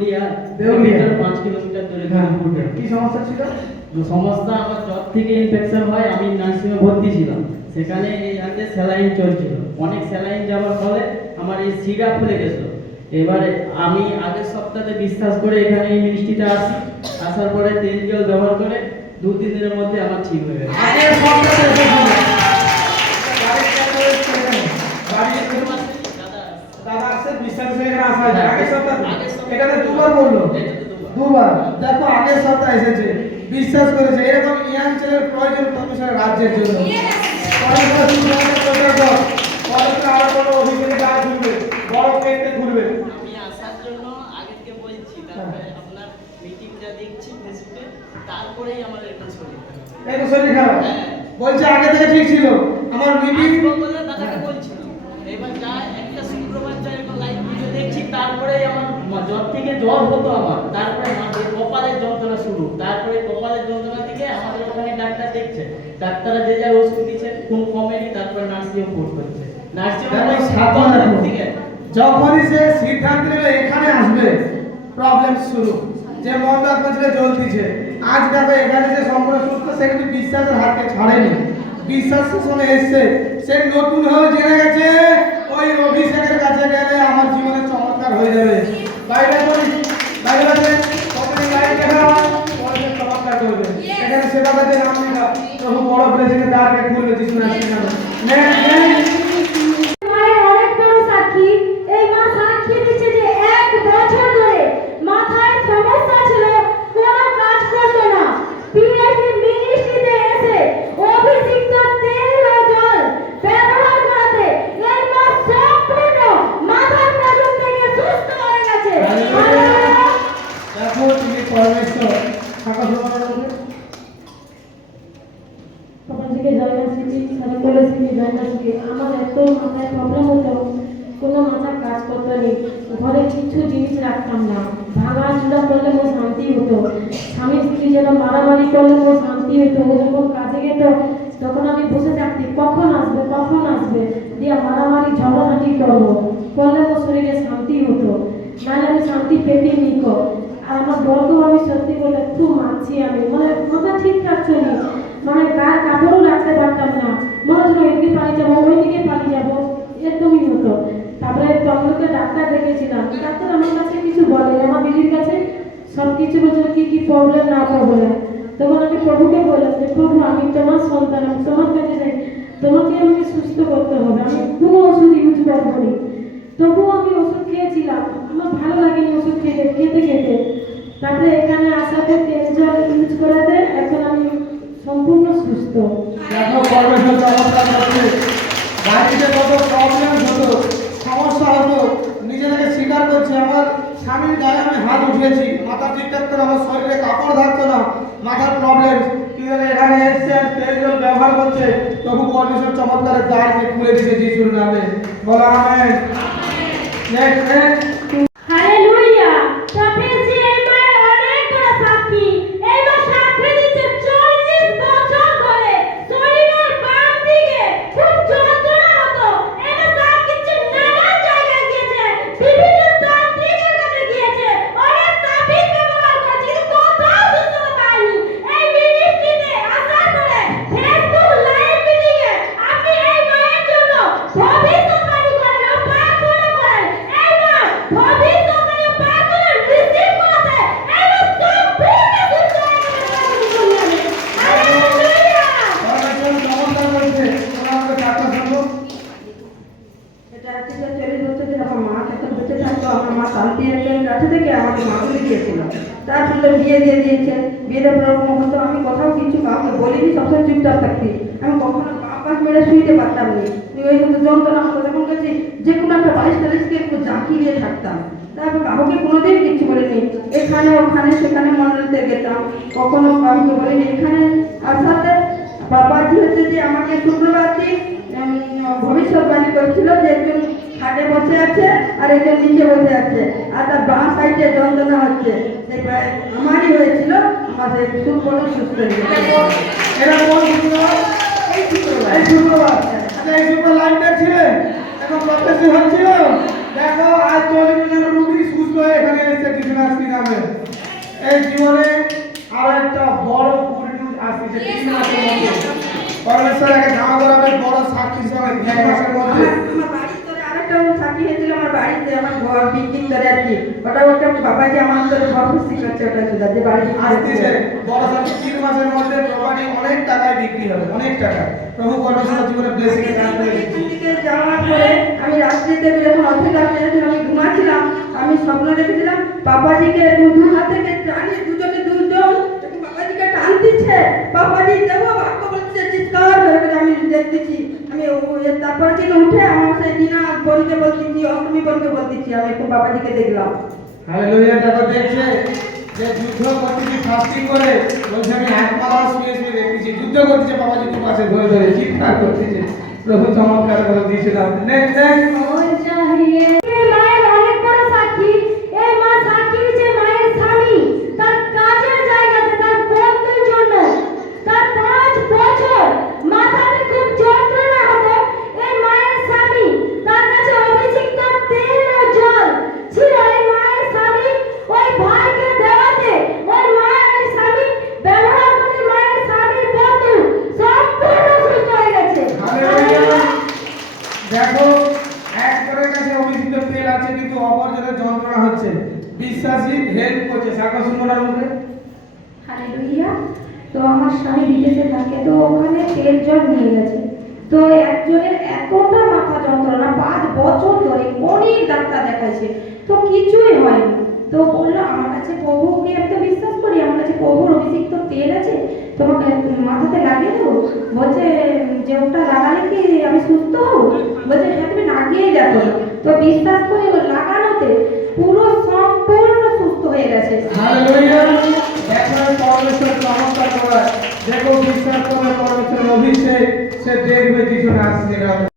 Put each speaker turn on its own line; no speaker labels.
দেউলিয়া
দেউলিয়া।
দেউলিয়া পাঁচ কিলোমিটার দূরে
হ্যাঁ কি সমস্যা ছিল?
সমস্যা আমার জ্বর থেকে ইনফেকশন হয় আমি নার্সিংয়ে ভর্তি ছিলাম। সেখানে এই স্যালাইন চলছিল। অনেক স্যালাইন যাওয়ার ফলে আমার এই শিরা ফুলে গেছিল। এবারে আমি আগের সপ্তাহে বিশ্বাস করে এখানে এই মিষ্টিটা আসি। আসার পরে তেল জল ব্যবহার করে দু তিন দিনের মধ্যে আমার ঠিক হয়ে গেছে। দাদা
দাদা আসে বিশ্বাস এখানে আসা সপ্তাহে
আগের সপ্তাহে।
এখানে দুবার বলল
দুবার।
দেখো আগের সপ্তাহে এসেছে বিশ্বাস করেছে এরকম ইয়াং ছেলের প্রয়োজন কমিশনের রাজ্যের জন্য পড়াশোনা শুরু হওয়ার পরে তো পড়াশোনা আরও কোনো অভিযোগে আর ঘুরবে বড় পেটে ঘুরবে
আমি আসার জন্য আগে থেকে বলছি তারপরে আপনার মিটিংটা দেখছি ফেসবুকে তারপরেই আমার এখন শরীর খারাপ।
এই শরীর খারাপ
হ্যাঁ।
বলছে আগে থেকে ঠিক ছিল আমার মিটিং
বলে দাদাকে বলছিলাম। এবার যা একটা শুক্রবার যা লাইভ ভিডিও দেখছি তারপরেই আমার জ্বর হতো আমার তারপরে মাঝে কপালের যন্ত্রণা শুরু। তারপরে কপালের যন্ত্রণা থেকে আমাদের ওখানে ডাক্তার দেখছে। ডাক্তাররা যে যা ওষুধ দিচ্ছে কোন কমেনি তারপরে নার্সিং ফোর্স করছে নার্সিং
যখনই সে সিদ্ধান্ত নিল এখানে আসবে প্রবলেম শুরু। যে মন রাখবে জল দিছে আজ দেখো এখানে যে সম্পূর্ণ সুস্থ সে কিন্তু বিশ্বাসের হাতকে ছাড়েনি। বিশ্বাস শুনে এসছে। সে নতুন হয়ে জেনে গেছে ওই অভিষেকের কাছে গেলে আমার জীবনে চমৎকার হয়ে যাবে বাইরে করি বাইরে আছে কতদিন লাইট দেখা পরে সে চমৎকার করবে এখানে সেটা কাছে নাম লেখা প্রভু বড় প্রেসিডেন্ট তাকে খুলবে যিশু নাসির নামে নেক্সট
মায়ের অনেক বড় সাক্ষী এই মা সাক্ষী দিচ্ছে যে এক বছর ধরে মাথায় সমস্যা ছিল কোনো কাজ করতো না পিএইচডি মিনিস্ট্রিতে এসে অভিষিক্ত তেল ও জল ব্যবহার করাতে এই মা সম্পূর্ণ মাথার প্রবলেম থেকে সুস্থ হয়ে গেছে
হালেলুয়া। দেখো তুমি পরমেশ্বর থাকা
তখন থেকে জয়না শিখি সারা করে শিখি জয়না শিখি আমার এত মাথায় প্রবলেম হতো কোনো মাথা কাজ করতো নি ঘরে কিছু জিনিস রাখতাম না। ভাঙা চূড়া করলে মোর শান্তি হতো। স্বামী স্ত্রী যেন মারামারি করলে মোর শান্তি হতো ও যখন কাজে যেত তখন আমি বসে থাকতি কখন আসবে? কখন আসবে? দিয়া মারামারি, ঝগড়াঝাটি করব। করলে মোর শরীরে শান্তি হতো। নাহলে আমি শান্তি পেতে নি কো। আর আমার বরকেও আমি সত্যি বলে খুব মানছি আমি। মানে মাথা ঠিকঠাক চলি। মানে গায়ে কাপড়ও রাখতে পারতাম না। মনে হচ্ছিল এদিকে পালিয়ে যাব ওইদিকে পালিয়ে যাব এরকমই হতো তারপরে তমলুকে ডাক্তার দেখেছিলাম ডাক্তার আমার কাছে কিছু বলে আমার দিদির কাছে সব কিছু বলছিল কি কি প্রবলেম না প্রবলেম তখন আমি প্রভুকে বললাম যে প্রভু আমি তোমার সন্তান, আমি তোমার কাছে যাই। তোমাকে আমাকে সুস্থ করতে হবে। আমি কোনো ওষুধ ইউজ করব না। তবুও আমি ওষুধ খেয়েছিলাম। আমার ভালো লাগেনি ওষুধ খেতে খেতে খেতে। তারপরে এখানে আসাতে তেল জল ইউজ করাতে এখন আমি সম্পূর্ণ সুস্থ।
প্রবলেম সমস্যা নিজেদেরকে স্বীকার করছি। আমার স্বামীর গায়ে আমি হাত উঠিয়েছি। মাথা ঠিক থাকতো না, আমার শরীরে কাপড় থাকতো না, মাথার প্রবলেম কিন্তু এখানে এসছে আর তেল জল ব্যবহার করছে, তবু পরমেশ্বর চমৎকারের দ্বারকে খুলে দিয়েছে যিশুর নামে বলা, আমেন। নেক্সট
দেওয়ার হতো আমি কোথাও কিছু কাউকে বলিনি সবসময় চুপচাপ থাকতি। আমি কখনো বাপাস মেরে শুইতে পারতাম না। ওই হতো যন্ত্রণা হতো তখন কাছে যে কোনো একটা বালিশ টালিশকে একটু জাঁকি দিয়ে থাকতাম তারপর কাউকে কোনোদিন কিছু বলিনি। এখানে ওখানে সেখানে মন্ডলতে গেতাম। কখনো কাউকে বলিনি। এখানে আসাতে বাবাজি হচ্ছে যে আমাকে শুক্রবার দিন উম, ভবিষ্যৎবাণী করছিল যে একজন খাটে বসে আছে আর একজন নিচে বসে আছে। আর তার বাঁ সাইডে যন্ত্রণা হচ্ছে। আমারই হয়েছিল আমাদের সুপর্ণ সুস্থ হয়ে।
এটা কোন শুক্রবার
এই শুক্রবার।
এই শুক্রবার। আচ্ছা এই শুক্রবার লাইভ দেখছিলে এখন হচ্ছিল? দেখো আজ চল্লিশ জন রুগী সুস্থ হয়ে এখানে এসেছে কিছু নামে এই জীবনে আরও একটা বড় নিউজ আসছে তিন পরমেশ্বর একে জামা করাবে বড় সাক্ষী সঙ্গে তিন মাসের মধ্যে
আমার আমার বাড়ির তোরে আরেকটা সাক্ষী হয়েছিল আমার বাড়িতে আমার ঘর বিল্ডিং তোরে আর কি ওটা ওটা বাবাজি আমার তোরে ঘর খুশি করছে ওটা শুধু যে বাড়ি
আসতেছে বড় সাক্ষী তিন মাসের মধ্যে প্রপার্টি অনেক টাকায় বিক্রি হবে অনেক টাকা। প্রভু পরমেশ্বর জীবনে ব্লেসিং এর কাজ করে দিচ্ছে।
থেকে যাওয়ার পরে আমি রাত্রিতে যখন অর্ধেক রাত্রে আমি ঘুমাচ্ছিলাম। আমি স্বপ্ন দেখেছিলাম বাবাজিকে দু হাত টানি দুজনে দুজন বাবাজিকে টান দিচ্ছে বাবাজি দেবো বাক্য বলছে চিৎকার করে করে আমি দেখতেছি। আমি তারপর দিন উঠে আমার সেই দিনা বোনকে বলতেছি অষ্টমী বোনকে বলতেছি আমি একটু বাবাজিকে দেখলাম।
হালেলুয়া দেখো দেখছে যে যুদ্ধ করতেছি ফাস্টিং করে বলছে আমি হাত পা শুয়ে শুয়ে দেখতেছি, যুদ্ধ করতেছে বাবাজি তোর পাশে ধরে ধরে চিৎকার করতেছে। প্রভু চমৎকার করে দিয়েছিলাম নেক্সট নেক্সট
এই মায়ের অনেক বড় সাক্ষী এই মা সাক্ষী দিচ্ছে মায়ের স্বামী তার কাজের জায়গাতে তার বন্ধুর জন্য তার পাঁচ বছর মাথাতে খুব যন্ত্রণা হতো এই মায়ের স্বামী তার কাছে অভিষিক্ত তেল ও জল ছিল এই মায়ের স্বামী ওই ভাইকে দেওয়াতে ওই মায়ের স্বামী ব্যবহার করে মায়ের স্বামীর বন্ধু সম্পূর্ণ সুস্থ হয়ে গেছে
হালেলুয়া দেখো একজনের কাছে অভিষিক্ত তেল আছে, কিন্তু অপরজনের যন্ত্রণা হচ্ছে। বিশ্বাসী হেল্প করছে। সাকা সুন্দরার মুখে
হালেলুয়া। তো আমার স্বামী বিদেশে থাকে, তো ওখানে তেল জল নিয়ে গেছে। তো একজনের এতটা মাথা যন্ত্রণা, পাঁচ বছর ধরে অনেক ডাক্তার দেখাইছে, তো কিছুই হয়নি। তো বলল, আমার কাছে প্রভুকে আমি তো বিশ্বাস করি, আমার কাছে প্রভুর অভিষিক্ত তেল আছে, তোমাকে মাথাতে লাগিয়ে দেবো? বলছে যে ওটা লাগালে কি আমি সুস্থ হব? বলছে হ্যাঁ তুমি লাগিয়ে দেখো। তো বিশ্বাস করে লাগানোতে পুরো সম্পূর্ণ সুস্থ হয়ে গেছে।
দেখো বিশ্বাস করে অভিষেক, সে দেখবে কিছু না আসছে।